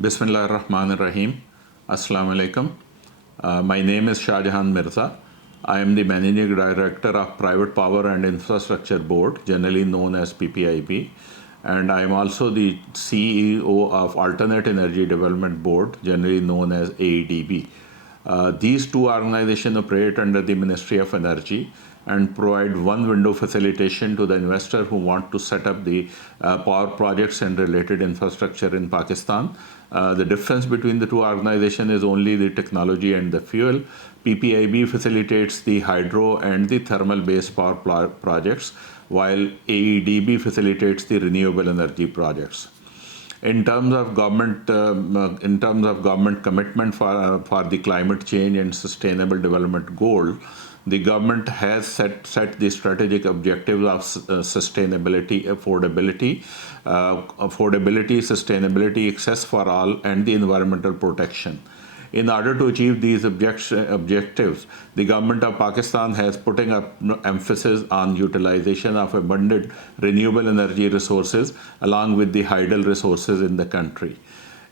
Bismillah ar-Rahman ar-Rahim. Assalamu alaikum. My name is Shah Jahan Mirza. I am the Managing Director of Private Power and Infrastructure Board, generally known as PPIB. And I am also the CEO of Alternate Energy Development Board, generally known as AEDB. These two organizations operate under the Ministry of Energy and provide one-window facilitation to the investor who want to set up the power projects and related infrastructure in Pakistan. The difference between the two organizations is only the technology and the fuel. PPIB facilitates the hydro and the thermal-based power projects, while AEDB facilitates the renewable energy projects. In terms of government commitment for the climate change and sustainable development goal, the government has set the strategic objectives of sustainability, affordability, sustainability, access for all, and the environmental protection. In order to achieve these objectives, the government of Pakistan has putting up emphasis on utilization of abundant renewable energy resources along with the hydel resources in the country.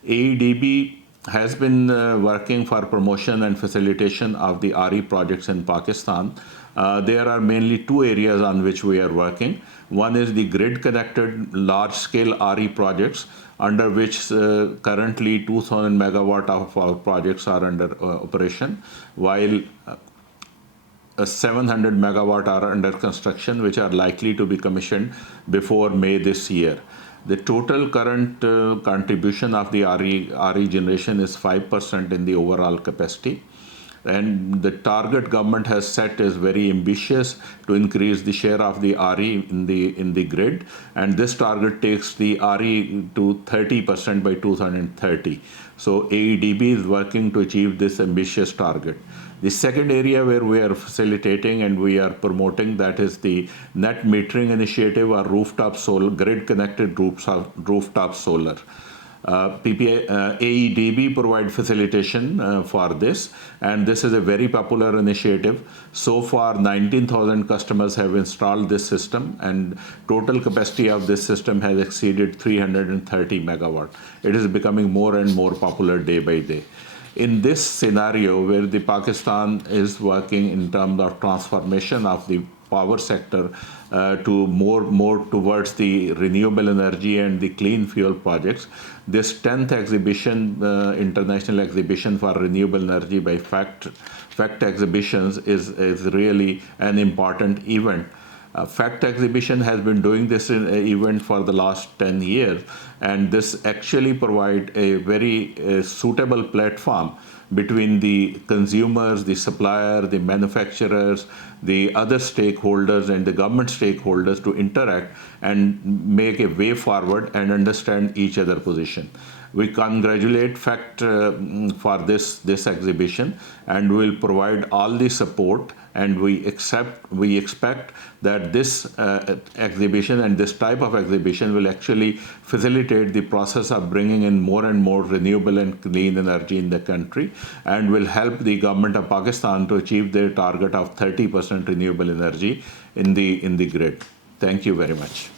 AEDB has been working for promotion and facilitation of the RE projects in Pakistan. There are mainly two areas on which we are working. One is the grid-connected large-scale RE projects, under which currently 2,000 megawatt of our projects are under operation, while 700 megawatt are under construction, which are likely to be commissioned before May this year. The total current contribution of the RE generation is 5% in the overall capacity. And the target government has set is very ambitious to increase the share of the RE in the grid, and this target takes the RE to 30% by 2030. So AEDB is working to achieve this ambitious target. The second area where we are facilitating and we are promoting, that is the net metering initiative or rooftop solar, grid-connected rooftop solar. AEDB provide facilitation for this, and this is a very popular initiative. So far, 19,000 customers have installed this system, and total capacity of this system has exceeded 330 megawatt. It is becoming more and more popular day by day. In this scenario, where the Pakistan is working in terms of transformation of the power sector to more towards the renewable energy and the clean fuel projects, this 10th exhibition, international exhibition for renewable energy by FAKT exhibitions is really an important event. FAKT exhibition has been doing this event for the last 10 years, and this actually provides a very suitable platform between the consumers, the supplier, the manufacturers, the other stakeholders, and the government stakeholders to interact and make a way forward and understand each other's position. We congratulate FAKT for this exhibition, and we will provide all the support, and we expect that this exhibition and this type of exhibition will actually facilitate the process of bringing in more and more renewable and clean energy in the country, and will help the government of Pakistan to achieve their target of 30% renewable energy in the grid. Thank you very much.